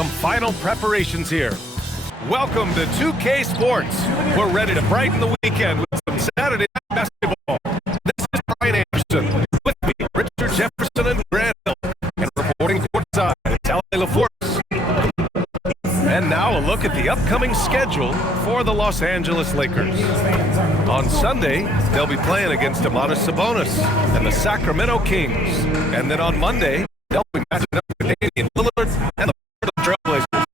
some final preparations here. Welcome to 2K Sports. We're ready to brighten the weekend with some Saturday night basketball. This is Brian Anderson. With me, Richard Jefferson and Granville. And reporting courtside, it's Ali LaForce. And now a look at the upcoming schedule for the Los Angeles Lakers. On Sunday, they'll be playing against Domantas Sabonis and the Sacramento Kings. And then on Monday, they'll be matching up with Damian Lillard and the Portland Trailblazers.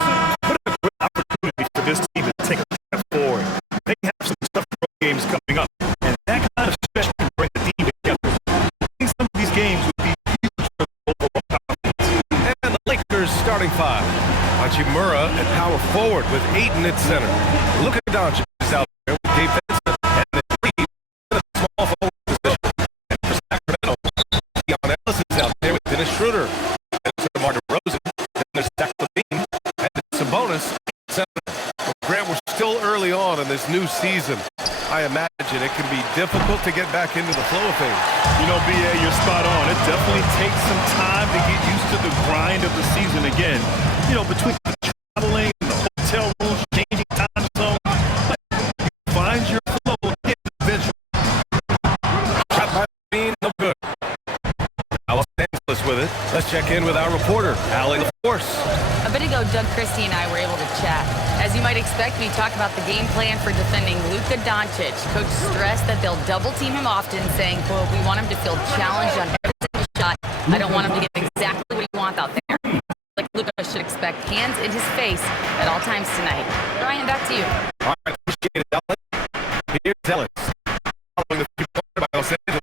What a great opportunity for this team to take a step forward. They have some tough games coming up, and that kind of stretch can bring the team together. I think some of these games would be huge for the overall confidence. And the Lakers starting five. Hachimura at power forward with Ayton at center. Luka Doncic is out there with Dave Benson and the three in a small forward position. And for Sacramento, Keon Ellis is out there with Dennis Schroeder. And it's DeMar DeRozan. And there's Zach LaVine and Sabonis at center. Well, Grant, we're still early on in this new season. I imagine it can be difficult to get back into the flow of things. You know, B.A., you're spot on. It definitely takes some time to get used to the grind of the season again. You know, between the traveling, the hotel rooms, changing time zones, you find your flow again eventually. Shot by Bean, no good. Now Los Angeles with it. Let's check in with our reporter, Ali LaForce. A bit ago, Doug Christie and I were able to chat. As you might expect, we talked about the game plan for defending Luka Doncic. Coach stressed that they'll double team him often, saying, quote, "We want him to feel challenged on every single shot. I don't want him to get exactly what he wants out there." Like Luka should expect hands in his face at all times tonight. Brian, back to you. All right, appreciate it, Ellis. Here's Ellis. Following the three-pointer by Los Angeles.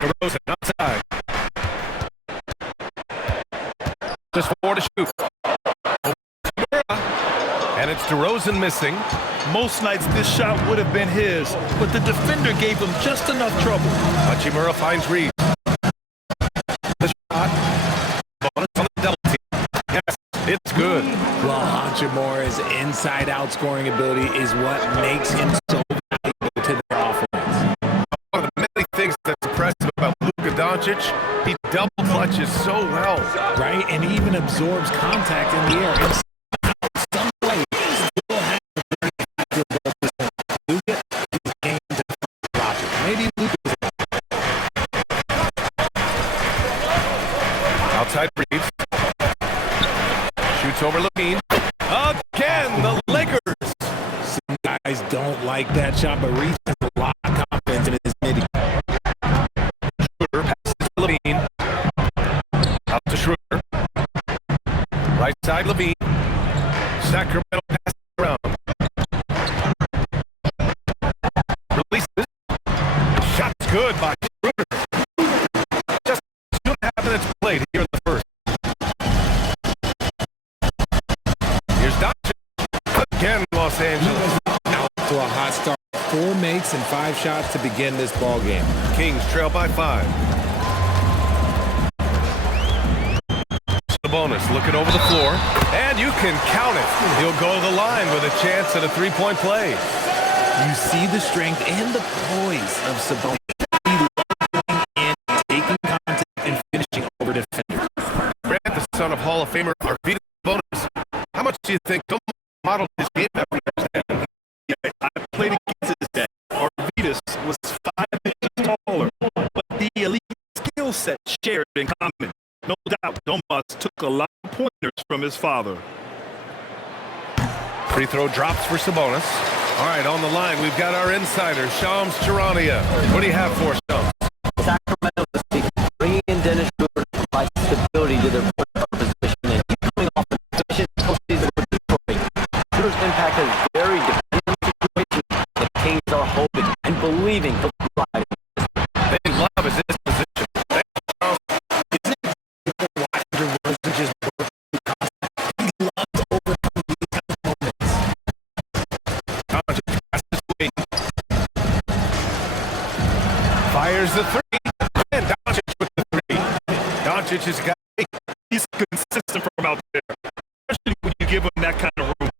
DeRozan outside. Just 4 to shoot. And it's DeRozan missing. Most nights this shot would have been his, but the defender gave him just enough trouble. Hachimura finds Reeves. The shot. Bonus on the double team. Yes, it's good. Well, Hachimura's inside-out scoring ability is what makes him so valuable to their offense. One of the many things that's impressive about Luka Doncic, he double clutches so well. Right, and he even absorbs contact in the air. And some way, still has a very active ball system. Luka is game to logic. Maybe Luka is outside Reeves. Shoots over Levine. Again, the Lakers. Some guys don't like that shot, but Reeves has a lot of confidence in his mid. Schroeder passes to Levine. Out to Schroeder. Right side Levine. Sacramento passes around. Releases. Shot's good by Schroeder. Just 2.5 minutes played here in the first. Here's Doncic. Again, Los Angeles. Out to a hot start. 4 makes and 5 shots to begin this ball game. Kings trail by 5. Sabonis looking over the floor, and you can count it. He'll go to the line with a chance at a three-point play. You see the strength and the poise of Sabonis. And taking contact and finishing over defenders. Grant, the son of Hall of Famer Arvydas Sabonis. How much do you think Domantas modeled his game after years? Yeah, I played against his dad. Arvydas was 5 inches taller, but the elite skill set shared in common. No doubt, Domantas took a lot of pointers from his father. Free throw drops for Sabonis. All right, on the line, we've got our insider, Shams Charania. What do you have for us, Shams? Sacramento this week, bringing in Dennis Schroeder to provide stability to their point guard position, and he's coming off an efficient postseason with Detroit. Schroeder's impact is very dependent on the situation. The Kings are hoping and believing he'll thrive. They love his disposition. Fires the three, and Doncic with the three. Doncic has got it. He's consistent from out there, especially when you give him that kind of room.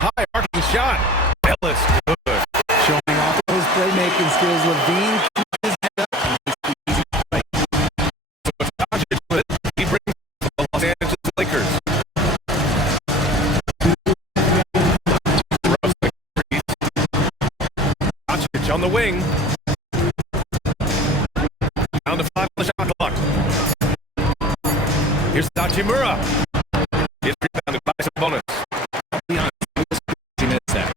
High arcing shot. Ellis good. Showing off those playmakers. playmaking skills. Levine keeps his head up and makes the easy play. So it's Doncic with it. He brings the Los Angeles Lakers. Doncic on the wing. Down to 5 on the shot clock. Here's Hachimura. Gets rebounded by Sabonis. I'll be honest, it was crazy minutes there.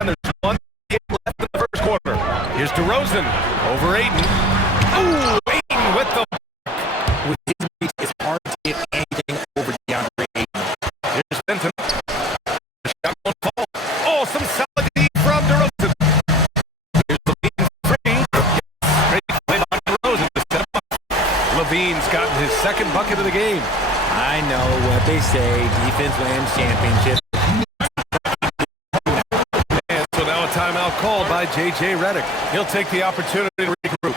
And there's 1 game left in the first quarter. Here's DeRozan over Ayton. Ooh, Ayton with the... With his reach, it's hard to get anything over DeAndre Ayton. Here's Benton. The shot won't fall. Oh, some solid D from DeRozan. Here's Levine for free. Great play by DeRozan to set him up. Levine's gotten his second bucket of the game. I know what they say, defense wins championships. And so now a timeout called by J.J. Redick. He'll take the opportunity to regroup.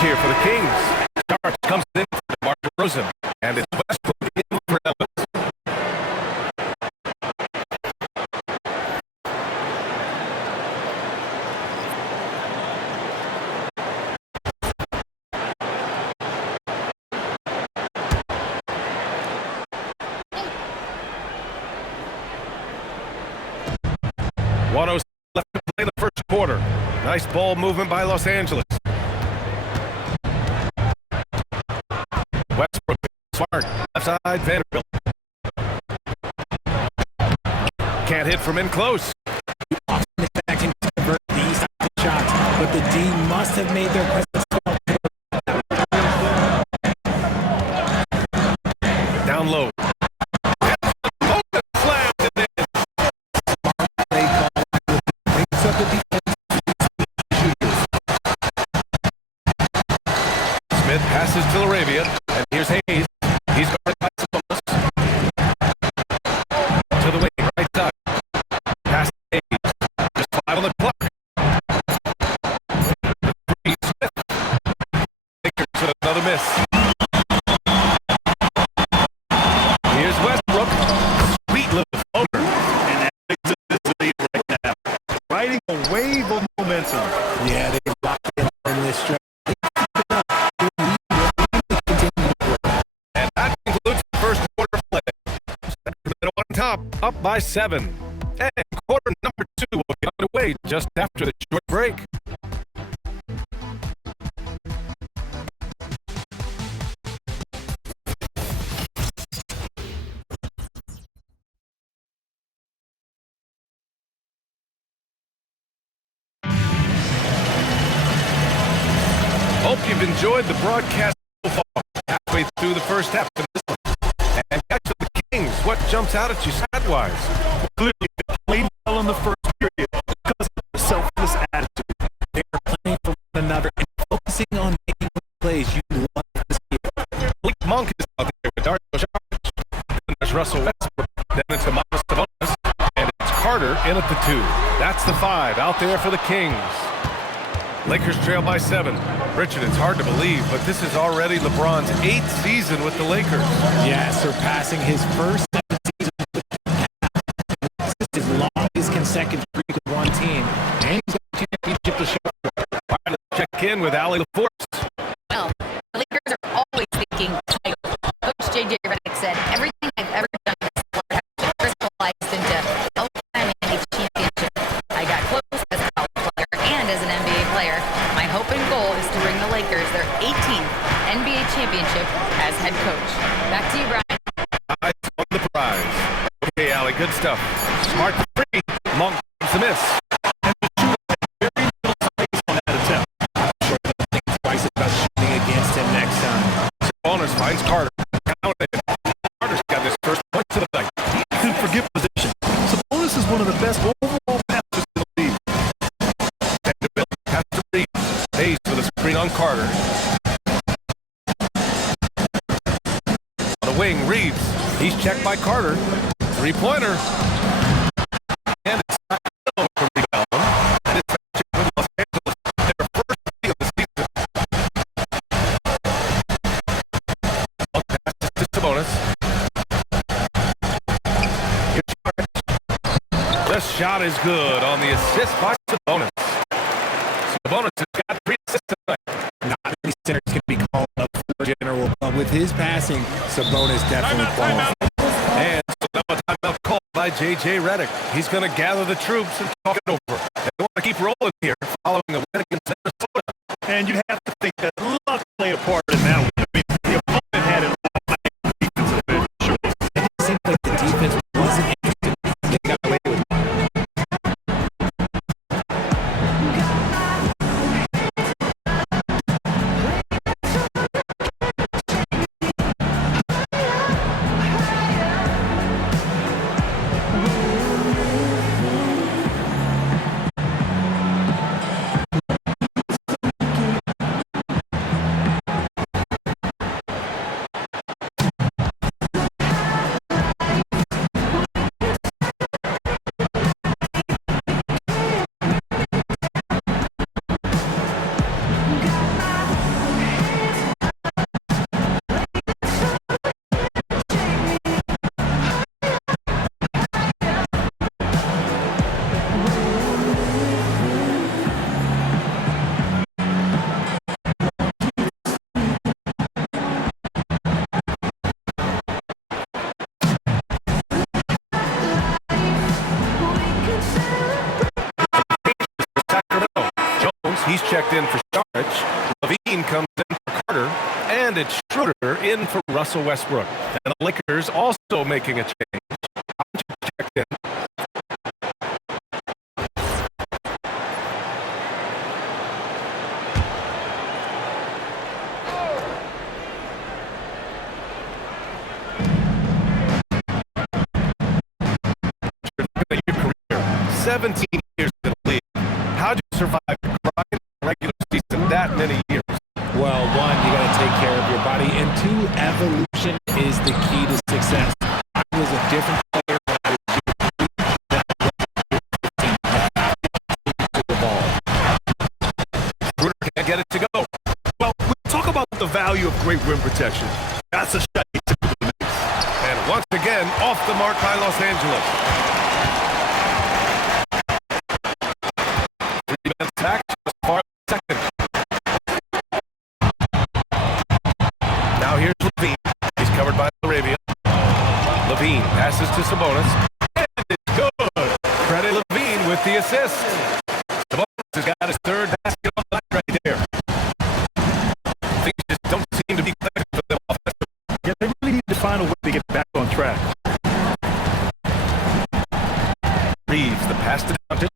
Here for the Kings. Starks comes in for DeMar DeRozan, and it's Westbrook in for Evans. Left to play in the first quarter. Nice ball movement by Los Angeles. Westbrook, Smart, left side, Vanderbilt. Can't hit from in close. Often expecting to convert these types of shots, but the D must have made their presence felt. Down low. Slams it in. Play call makes up the defense. Smith passes to Laravia, and here's Hayes. He's guarded by Sabonis. To the wing, right side. Pass to Hayes. Just 5 on the clock. Three, Smith. Lakers with another miss. Here's Westbrook. Sweet little floater. And that makes it this lead right now. Riding a wave of momentum. Yeah, they locked in this stretch. And that concludes the first quarter of play. Sacramento on top, up by 7. And quarter number 2 will be underway just after the short break. Hope you've enjoyed the broadcast so far. Halfway through the first half of this one. And back to the Kings. What jumps out at you stat-wise? Clearly, they played well in the first period because of their selfless attitude. They are playing for one another and focusing on making plays you love to see. Malik Monk is out there with Dario Saric. Then there's Russell Westbrook. Then it's Domantas Sabonis. And it's Carter in at the 2. That's the 5 out there for the Kings. Lakers trail by 7. Richard, it's hard to believe, but this is already LeBron's 8th season with the Lakers. Yeah, surpassing his first 7 seasons with the Cavs. This is his longest consecutive streak with one team. And he's got a championship to show for it. All right, let's check in with Allie LaForce. Well, the Lakers are always thinking title. Coach J.J. Redick said, everything I've ever done in this sport has been crystallized into, I'm a championship. I got close as a college player and as an NBA player. My hope and goal is to bring the Lakers their 18th NBA championship as head coach. Back to you, Brian. Eyes on the prize. Okay, Allie, good stuff. Smart three. Monk comes the miss. Very little space on that attempt. Sure, they'll think twice about shooting against him next time. Sabonis finds Carter. Counted. Carter's got his first point to the night. He can forget position. Sabonis is one of the best overall passers in the league. Vanderbilt has to read. Hayes for the screen on Carter. On the wing, Reeves. He's checked by Carter. Three-pointer. And it's not from rebound. And it's with Los Angeles. Their first lead of the season. Long passes to Sabonis. Here's Saric. The shot is good on the assist by Sabonis. Sabonis has got 3 assists tonight. Not many centers can be called up for general. With his passing, Sabonis definitely qualifies. And so now a timeout called by J.J. Redick. He's going to gather the troops and talk it over. They want to keep rolling here following a win against Minnesota. And you'd have to think that luck played a part in that one. I mean, the opponent had an all-night defensive edge. Sure. It seemed like the defense wasn't interested. They got away with it. Sacramento. Jones, he's checked in for Saric. Levine comes in for Carter. And it's Schroeder in for Russell Westbrook. And the Lakers also making a change. Checked in. Your career, 17 years in the league. How'd you survive the grind of the regular season that many years? Well, one, you got to take care of your body, and two, evolution is the key to success. I was a different player when I was to evolve. Schroeder can't get it to go. Well, we talk about the value of great rim protection. That's a shot he typically makes. And once again, off the mark by Los Angeles. Three-man sack just far second. Now here's Levine. He's covered by Arabia. Levine passes to Sabonis. And it's good. Credit Levine with the assist. Sabonis has got his third basket on the night right there. Things just don't seem to be clicking for them offensively. Yeah, they really need to find a way to get back on track. Reeves, the pass to Doncic.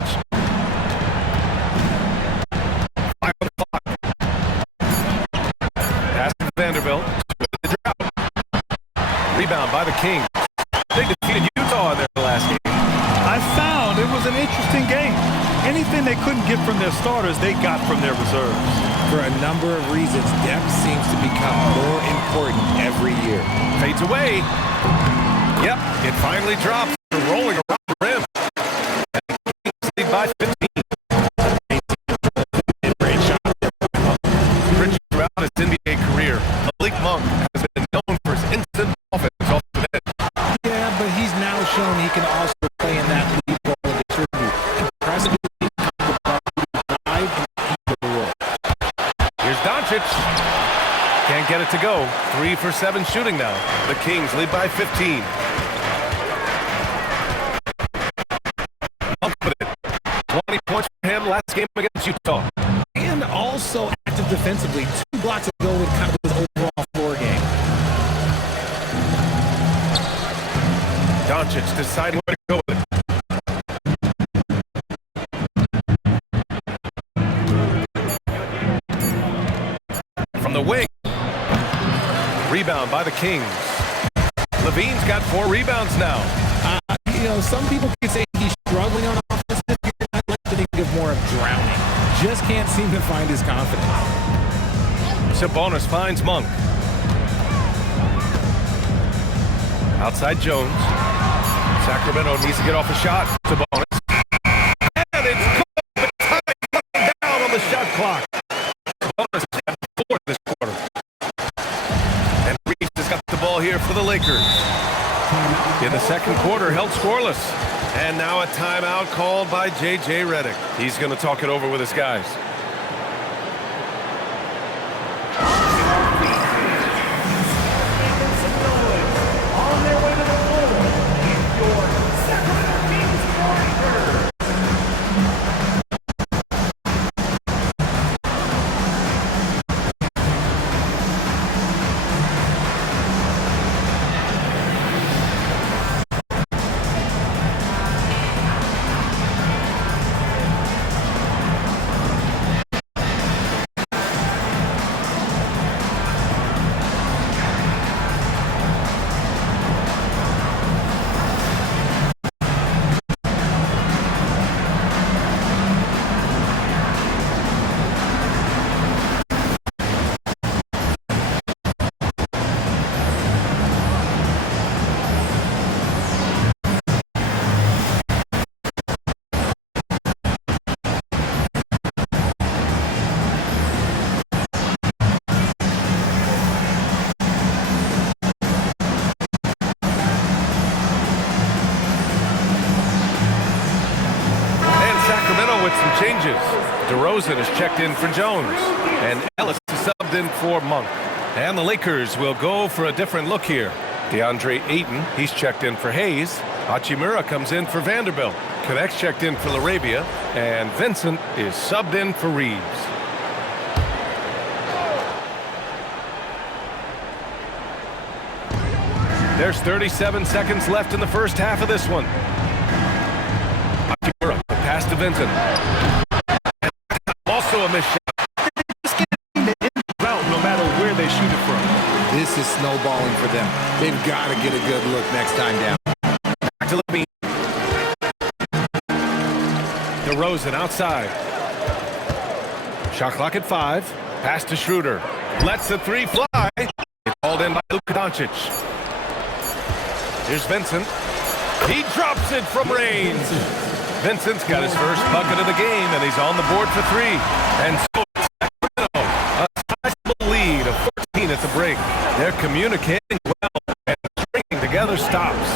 5 on the clock. Pass to Vanderbilt. With the drought. Rebound by the Kings. They defeated Utah in their last game. I found it was an interesting game. Anything they couldn't get from their starters, they got from their reserves. For a number of reasons, depth seems to become more important every year. Fades away. Yep, it finally drops. They're rolling around the rim. And the Kings lead by 15. Mid-range minute to go. 3 for 7 shooting now. The Kings lead by 15. Monk with it. 20 points for him last game against Utah. And also active defensively. 2 blocks ago with kind of his overall floor game. Doncic deciding where to go with it. From the wing. Rebound by the Kings. Levine's got 4 rebounds now. Some people could say he's struggling on offense. I'd like to think of more of drowning. Just can't seem to find his confidence. Sabonis finds Monk. Outside Jones. Sacramento needs to get off a shot. Sabonis. And it's time down on the shot clock. Sabonis has 4 this quarter. And Reeves has got the ball here for the Lakers. In the second quarter, held scoreless. And now a timeout called by J.J. Redick. He's going to talk it over with his guys. On their way to the floor, it's your Sacramento Kings Warriors. With some changes. DeRozan is checked in for Jones, and Ellis is subbed in for Monk. And the Lakers will go for a different look here. DeAndre Ayton, he's checked in for Hayes. Hachimura comes in for Vanderbilt. Connect's checked in for LaRabia, and Vincent is subbed in for Reeves. There's 37 seconds left in the first half of this one. Hachimura, pass to Vincent. Also a missed shot. Just getting the route no matter where they shoot it from. This is snowballing for them. They've got to get a good look next time down. Back to Levine. DeRozan outside. Shot clock at 5. Pass to Schroeder. Lets the 3 fly. It's called in by Luka Doncic. Here's Vincent. He drops it from range. Vincent's got his first bucket of the game, and he's on the board for 3. And so Sacramento, a sizable lead of 14 at the break. They're communicating well, and stringing together stops.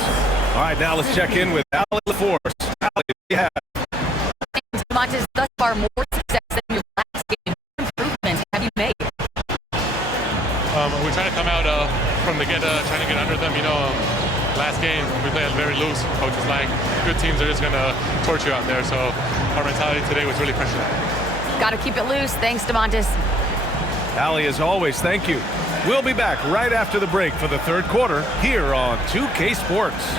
All right, now let's check in with Allie LaForce. Allie, what do you have? Montes, thus far more success than your last game. What improvements have you made? We're trying to come out from the get, trying to get under them. Last game we played very loose. Coach was like, good teams are just going to torch you out there. So our mentality today was really pressure. Got to keep it loose. Thanks, DeMontis. Allie, as always, thank you. We'll be back right after the break for the third quarter here on 2K Sports.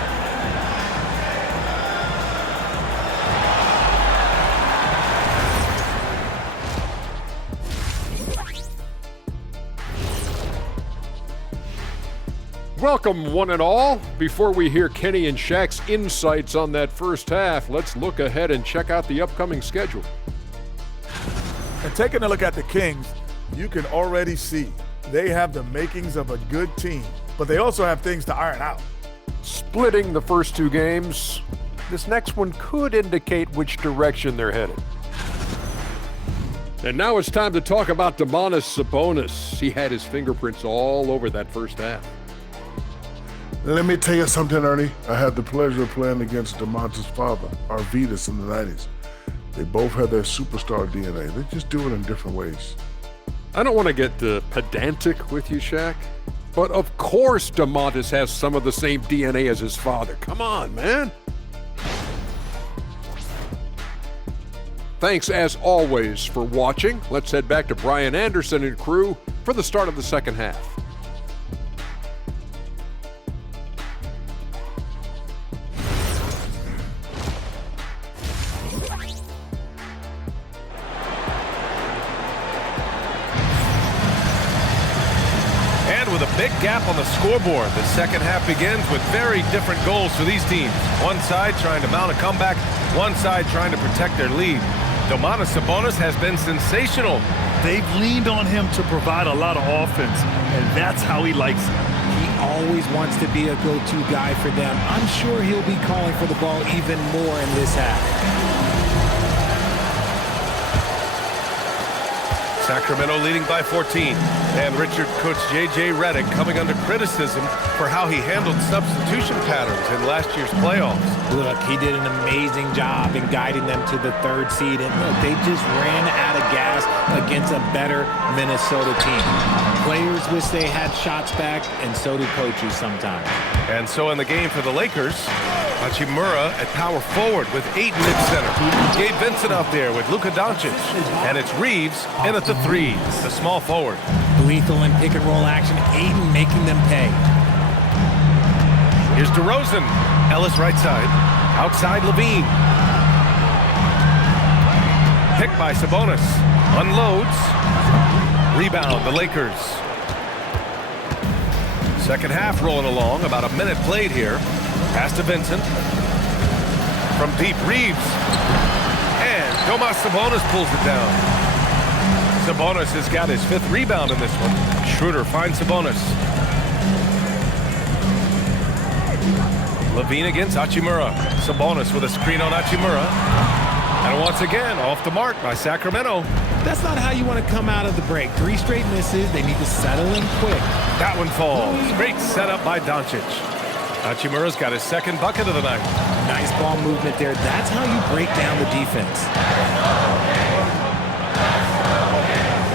Welcome, one and all. Before we hear Kenny and Shaq's insights on that first half, let's look ahead and check out the upcoming schedule. And taking a look at the Kings, you can already see they have the makings of a good team, but they also have things to iron out. Splitting the first 2 games, this next one could indicate which direction they're headed. And now it's time to talk about Domantas Sabonis. He had his fingerprints all over that first half. Let me tell you something, Ernie. I had the pleasure of playing against Domantas' father, Arvydas, in the 90s. They both had their superstar DNA. They just do it in different ways. I don't want to get pedantic with you, Shaq, but of course DeMontis has some of the same DNA as his father. Come on, man. Thanks, as always, for watching. Let's head back to Brian Anderson and crew for the start of the second half. With a big gap on the scoreboard, the second half begins with very different goals for these teams. One side trying to mount a comeback, one side trying to protect their lead. Domantas Sabonis has been sensational. They've leaned on him to provide a lot of offense, and that's how he likes it. He always wants to be a go-to guy for them. I'm sure he'll be calling for the ball even more in this half. Sacramento leading by 14, and Richard coach J.J. Redick coming under criticism for how he handled substitution patterns in last year's playoffs. Look, he did an amazing job in guiding them to the third seed, and look, they just ran out of gas against a better Minnesota team. Players wish they had shots back, and so do coaches sometimes. And so in the game for the Lakers, Hachimura at power forward with 8 mid-center. Gabe Vincent out there with Luka Doncic. And it's Reeves in at the 3, the small forward. Lethal in pick-and-roll action, Ayton making them pay. Here's DeRozan. Ellis right side. Outside Levine. Picked by Sabonis. Unloads. Rebound, the Lakers. Second half rolling along. About a minute played here. Pass to Vincent. From deep, Reeves. And Domas Sabonis pulls it down. Sabonis has got his 5th rebound in this one. Schroeder finds Sabonis. Levine against Hachimura. Sabonis with a screen on Hachimura. And once again, off the mark by Sacramento. That's not how you want to come out of the break. 3 straight misses. They need to settle in quick. That one falls. Great setup by Doncic. Hachimura's got his 2nd bucket of the night. Nice ball movement there. That's how you break down the defense.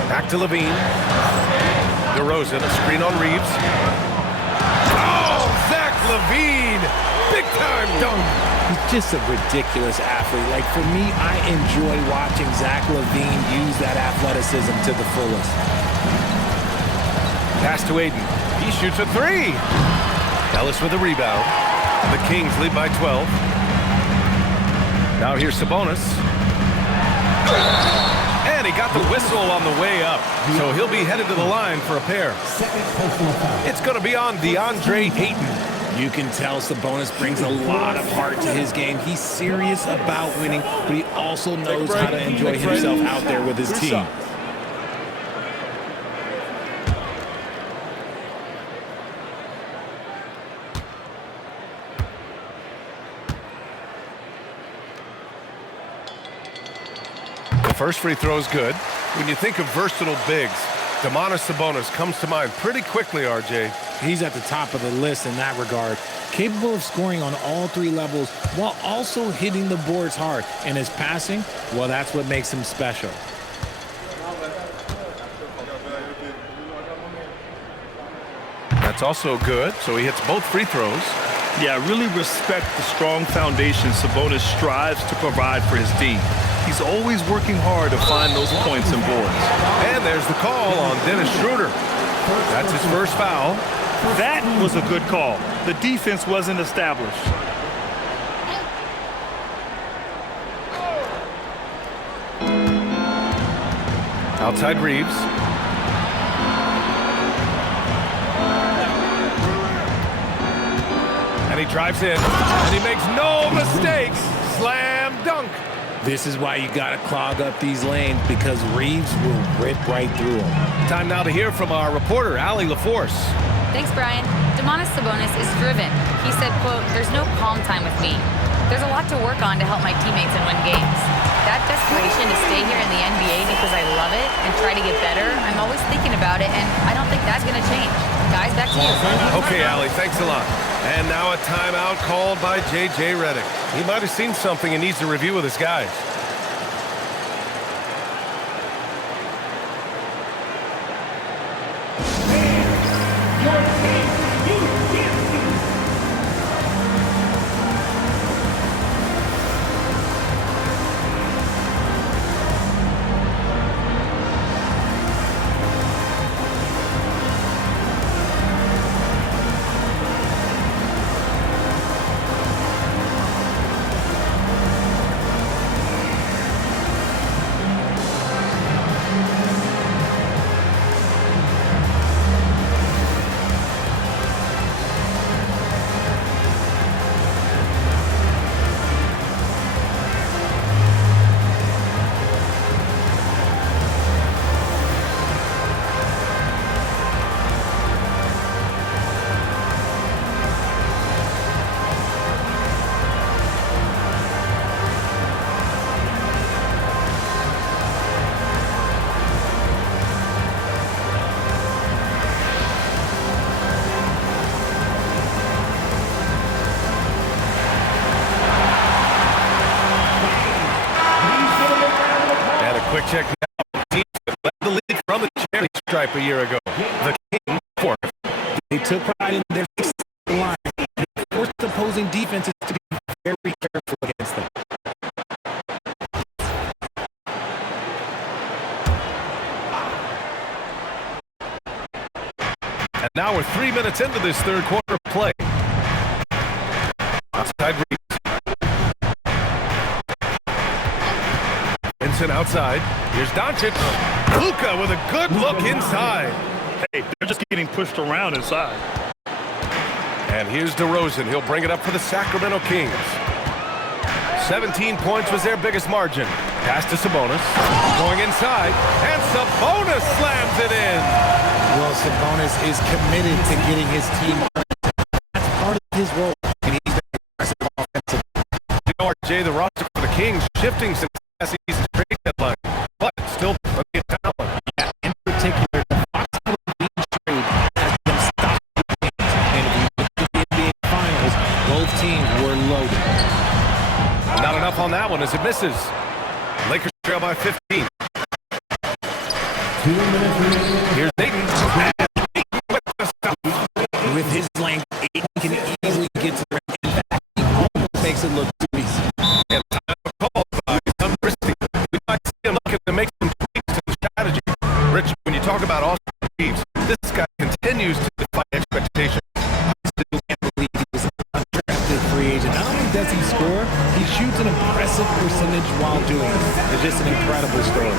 Back to Levine. DeRozan, a screen on Reeves. Oh, Zach LaVine! Big-time dunk! He's just a ridiculous athlete. Like, for me, I enjoy watching Zach LaVine use that athleticism to the fullest. Pass to Ayton. He shoots a 3. Ellis with a rebound. The Kings lead by 12. Now here's Sabonis. And he got the whistle on the way up. So he'll be headed to the line for a pair. It's going to be on DeAndre Ayton. You can tell Sabonis brings a lot of heart to his game. He's serious about winning, but he also knows how to enjoy himself out there with his team. First free throw is good. When you think of versatile bigs, Domantas Sabonis comes to mind pretty quickly, RJ. He's at the top of the list in that regard. Capable of scoring on all 3 levels while also hitting the boards hard. And his passing, well, that's what makes him special. That's also good. So he hits both free throws. Yeah, I really respect the strong foundation Sabonis strives to provide for his team. He's always working hard to find those points and boards. And there's the call on Dennis Schroeder. That's his first foul. That was a good call. The defense wasn't established. Outside Reeves. And he drives in. And he makes no mistakes. Slam dunk. This is why you got to clog up these lanes, because Reeves will rip right through them. Time now to hear from our reporter, Allie LaForce. Thanks, Brian. Domantas Sabonis is driven. He said, quote, "There's no calm time with me. There's a lot to work on to help my teammates and win games. That desperation to stay here in the NBA because I love it and try to get better, I'm always thinking about it, and I don't think that's going to change. Guys, back to you." Okay, Allie, thanks a lot. And now a timeout called by J.J. Redick. He might have seen something and needs to review with his guys. check now. Teams that led the league from the charity stripe a year ago. The Kings fourth. They took pride in their line. They forced opposing defenses to be very careful against them. And now we're 3 minutes into this third quarter of play. Outside Reeves. Vincent outside. Here's Doncic. Luka with a good look inside. Hey, they're just getting pushed around inside. And here's DeRozan. He'll bring it up for the Sacramento Kings. 17 points was their biggest margin. Pass to Sabonis. Going inside. And Sabonis slams it in. Well, Sabonis is committed to getting his team. That's part of his role. And he's been aggressive offensively. You know, RJ, the roster for the Kings shifting since last season's trade deadline. But still plenty of talent. Yeah, in particular, the Fox trade has them stopped games. And if you look at the NBA Finals, both teams were loaded. Not enough on that one as it misses. Lakers trail by 15. 2 minutes remaining. Here's Ayton. With his length, Ayton can easily get to the rim. In fact, he almost makes it look too easy. And call by Christie. We might see him looking to make some tweaks to the strategy. Rich, when you talk about Austin Reeves, this guy continues to defy expectations. I still can't believe he was an undrafted free agent. Not only does he score, he shoots an impressive percentage while doing it. It's just an incredible story.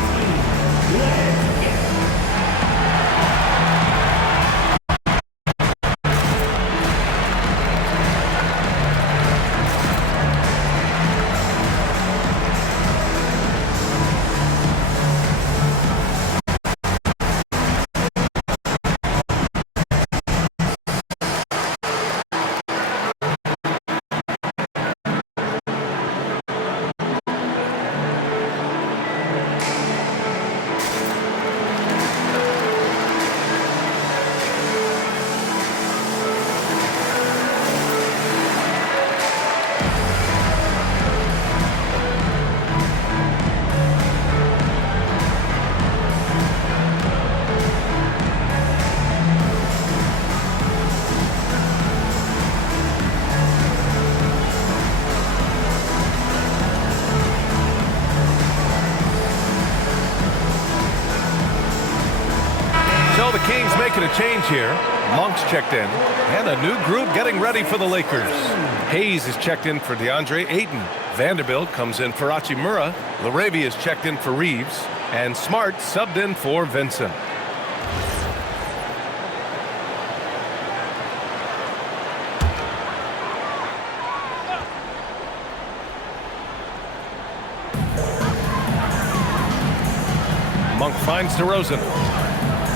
So the Kings making a change here. Monk's checked in. And a new group getting ready for the Lakers. Hayes is checked in for DeAndre Ayton. Vanderbilt comes in for Hachimura. Laravia is checked in for Reeves. And Smart subbed in for Vincent. Monk finds DeRozan.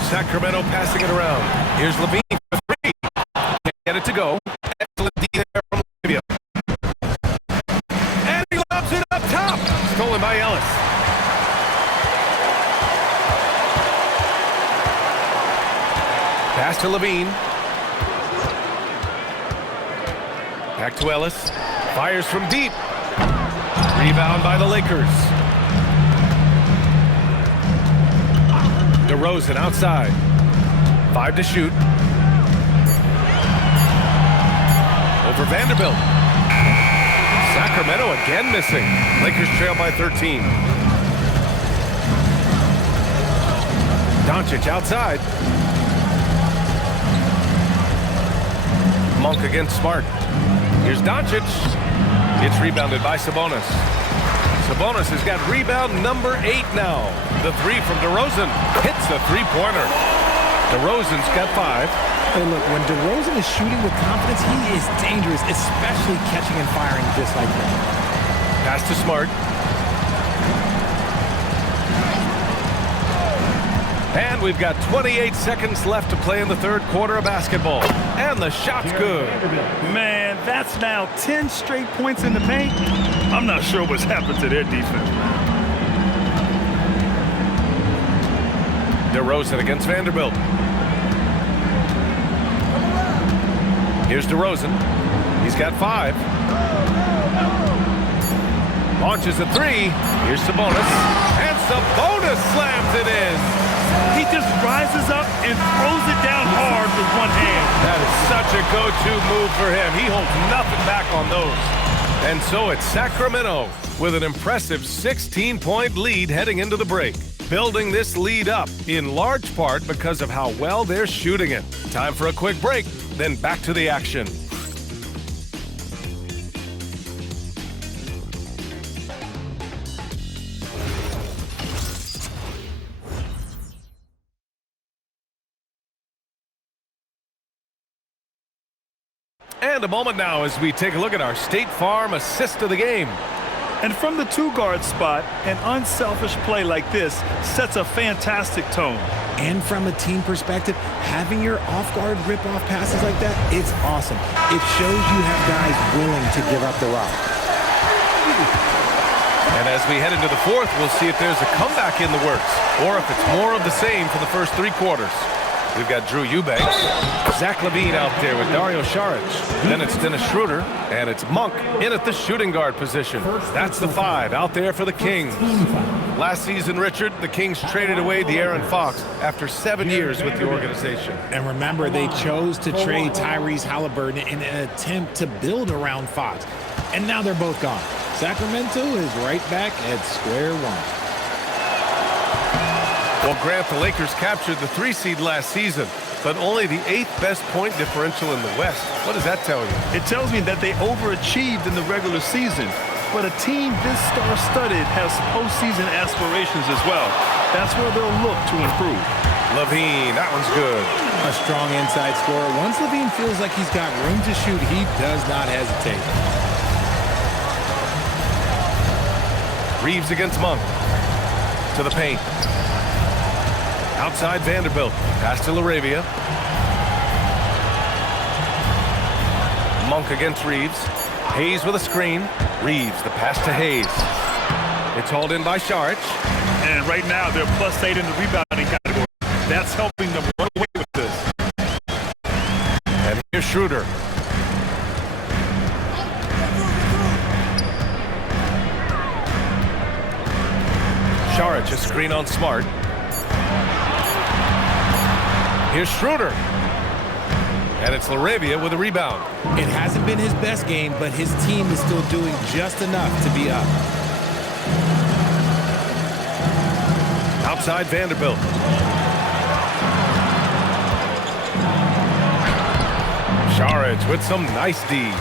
Sacramento passing it around. Here's Levine for three. Can't get it to go. Excellent D there from Laravia. And he lobs it up top. Stolen by Ellis. Pass to Levine. Back to Ellis. Fires from deep. Rebound by the Lakers. DeRozan outside. 5 to shoot. Over Vanderbilt. Sacramento again missing. Lakers trail by 13. Doncic outside. Monk against Smart. Here's Doncic. It's rebounded by Sabonis. Sabonis has got rebound number 8 now. The three from DeRozan hits a three-pointer. DeRozan's got 5. Hey, look, when DeRozan is shooting with confidence, he is dangerous, especially catching and firing just like that. Pass to Smart. And we've got 28 seconds left to play in the third quarter of basketball. And the shot's good. Man, that's now 10 straight points in the paint. I'm not sure what's happened to their defense, man. DeRozan against Vanderbilt. Here's DeRozan. He's got 5. Launches a 3. Here's Sabonis. And Sabonis slams it in. He just rises up and throws it down hard with one hand. That is such a go-to move for him. He holds nothing back on those. And so it's Sacramento with an impressive 16-point lead heading into the break. Building this lead up in large part because of how well they're shooting it. Time for a quick break, then back to the action. And a moment now as we take a look at our State Farm assist of the game. And from the two-guard spot, an unselfish play like this sets a fantastic tone. And from a team perspective, having your off-guard rip-off passes like that, it's awesome. It shows you have guys willing to give up the rock. And as we head into the fourth, we'll see if there's a comeback in the works or if it's more of the same for the first three quarters. We've got Drew Eubanks, Zach Levine out there with Dario Saric. Then it's Dennis Schroeder, and it's Monk in at the shooting guard position. That's the 5 out there for the Kings. Last season, Richard, the Kings traded away De'Aaron Fox after 7 years with the organization. And remember, they chose to trade Tyrese Halliburton in an attempt to build around Fox. And now they're both gone. Sacramento is right back at square one. Well, Grant, the Lakers captured the 3 seed last season, but only the 8th best point differential in the West. What does that tell you? It tells me that they overachieved in the regular season, but a team this star-studded has postseason aspirations as well. That's where they'll look to improve. Levine, that one's good. A strong inside scorer. Once Levine feels like he's got room to shoot, he does not hesitate. Reeves against Monk. To the paint. Outside Vanderbilt. Pass to LaRavia. Monk against Reeves. Hayes with a screen. Reeves, the pass to Hayes. It's hauled in by Saric. And right now, they're +8 in the rebounding category. That's helping them run away with this. And here's Schroeder. Saric, a screen on Smart. Here's Schroeder. And it's LaRavia with a rebound. It hasn't been his best game, but his team is still doing just enough to be up. Outside Vanderbilt. Saric with some nice D.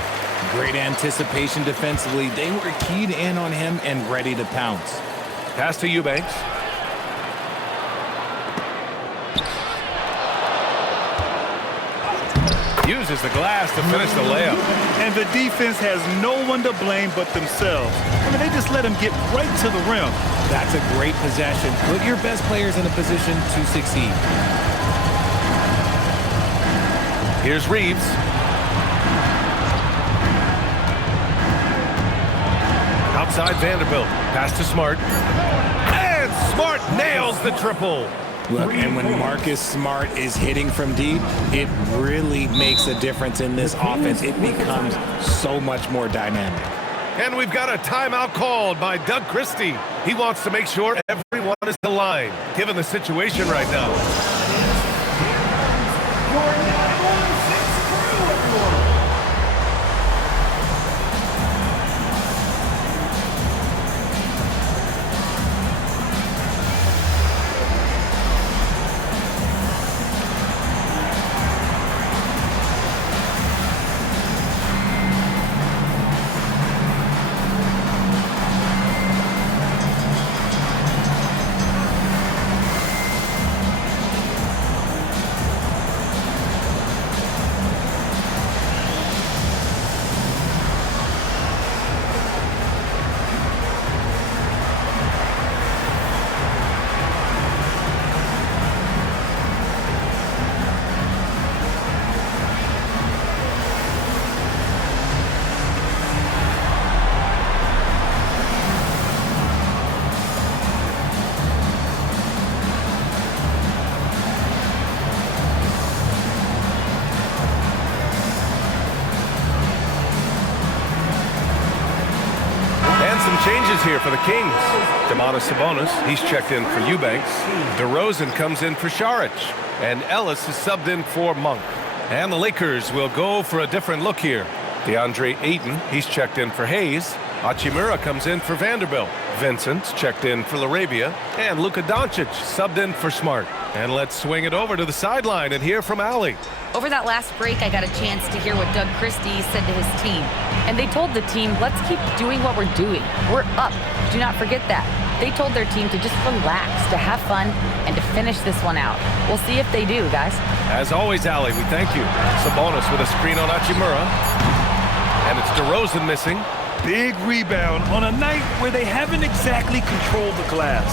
Great anticipation defensively. They were keyed in on him and ready to pounce. Pass to Eubanks. Uses the glass to finish the layup. And the defense has no one to blame but themselves. I mean, they just let him get right to the rim. That's a great possession. Put your best players in a position to succeed. Here's Reeves. Outside Vanderbilt. Pass to Smart. And Smart nails the triple. Look, and when Marcus Smart is hitting from deep, it really makes a difference in this offense. It becomes so much more dynamic. And we've got a timeout called by Doug Christie. He wants to make sure everyone is aligned, given the situation right now. Your 916 crew, everyone. some changes here for the Kings. Domantas Sabonis, he's checked in for Eubanks. DeRozan comes in for Šarić. And Ellis is subbed in for Monk. And the Lakers will go for a different look here. DeAndre Ayton, he's checked in for Hayes. Hachimura comes in for Vanderbilt. Vincent's checked in for LaRavia. And Luka Doncic subbed in for Smart. And let's swing it over to the sideline and hear from Allie. Over that last break, I got a chance to hear what Doug Christie said to his team. And they told the team, let's keep doing what we're doing. We're up. Do not forget that. They told their team to just relax, to have fun, and to finish this one out. We'll see if they do, guys. As always, Allie, we thank you. Sabonis with a screen on Hachimura. And it's DeRozan missing. Big rebound on a night where they haven't exactly controlled the glass.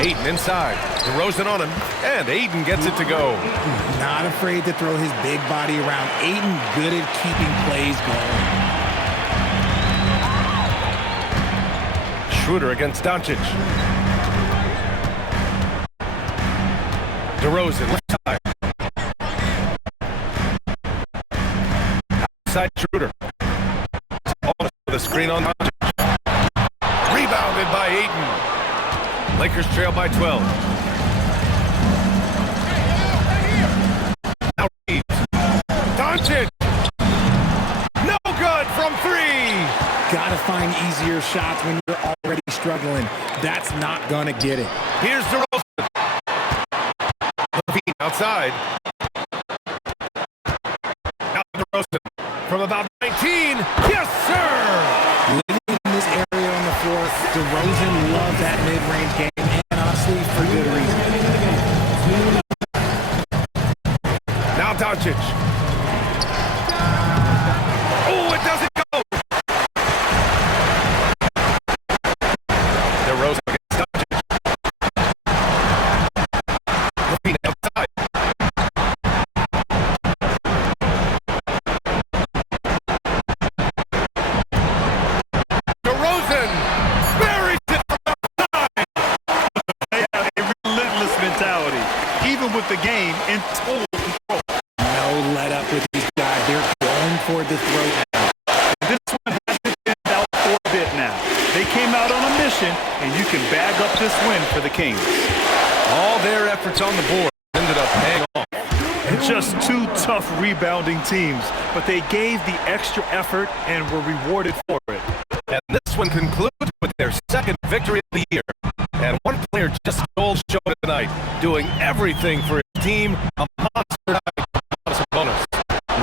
Ayton inside. DeRozan on him. And Ayton gets it to go. Not afraid to throw his big body around. Ayton good at keeping plays going. Schroeder against Doncic. DeRozan left side. Outside Schroeder. With a screen on Doncic. Rebounded by Ayton. Lakers trail by 12. Now Reeves. Doncic. No good from three. Gotta find easier shots when you're already struggling. That's not gonna get it. Here's DeRozan. Levine outside. Now DeRozan from about 19. Yes, sir! Living in this area on the floor, DeRozan loves that mid-range game, and honestly, for good reason. Now Doncic. Oh, it doesn't go! DeRozan against Doncic. Levine outside. DeRozan buries it from outside. They have a relentless mentality, even with the game in total control. No let up with these guys. They're going for the throw now. This one hasn't been out for a bit now. They came out on a mission, and you can bag up this win for the Kings. All their efforts on the board ended up paying off. Just two tough rebounding teams, but they gave the extra effort and were rewarded for it. And this one concludes with their second victory of the year. And one player just stole the show tonight, doing everything for his team. A monster night for Sabonis.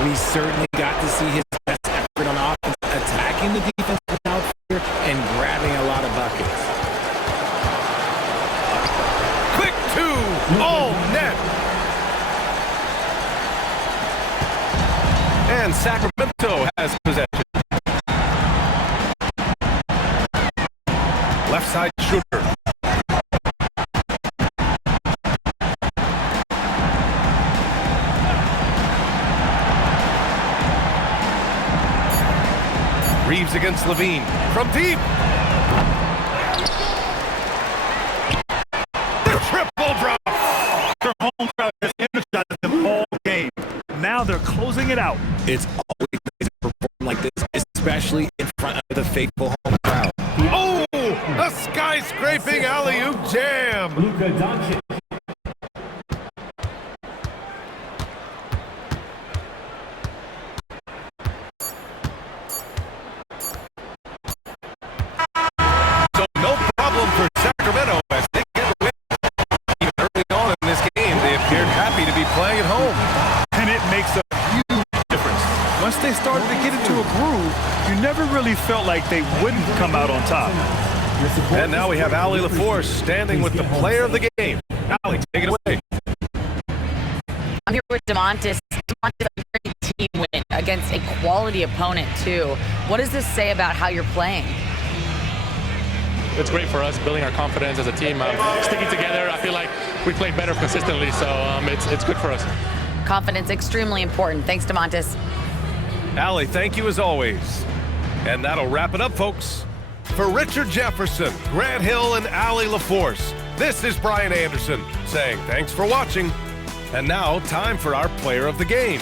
We certainly got to see his best effort on offense, attacking the defense without fear and grabbing a lot of buckets. Quick two, all net. And Sacramento has possession. Left side shooter. Reeves against Levine from deep. The triple drop. Their home crowd has energized them all game. Now they're closing it out. It's always nice to perform like this, especially in front of the faithful home crowd. Oh, a skyscraping alley-oop jam. Luka Doncic. So no problem for Sacramento as they get the win. Even early on in this game, they appeared happy to be playing at home. And it makes a huge difference. Once they started to get into a groove, you never really felt like they wouldn't come out on top. And now we have Allie LaForce standing with the player of the game. Allie, take it away. I'm here with Domantas. Domantas, a great team win against a quality opponent, too. What does this say about how you're playing? It's great for us, building our confidence as a team, sticking together. I feel like we played better consistently, so it's good for us. Confidence extremely important. Thanks, Domantas. Allie, thank you as always. And that'll wrap it up, folks. For Richard Jefferson, Grant Hill, and Allie LaForce, this is Brian Anderson saying thanks for watching. And now, time for our player of the game,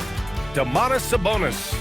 Domantas Sabonis.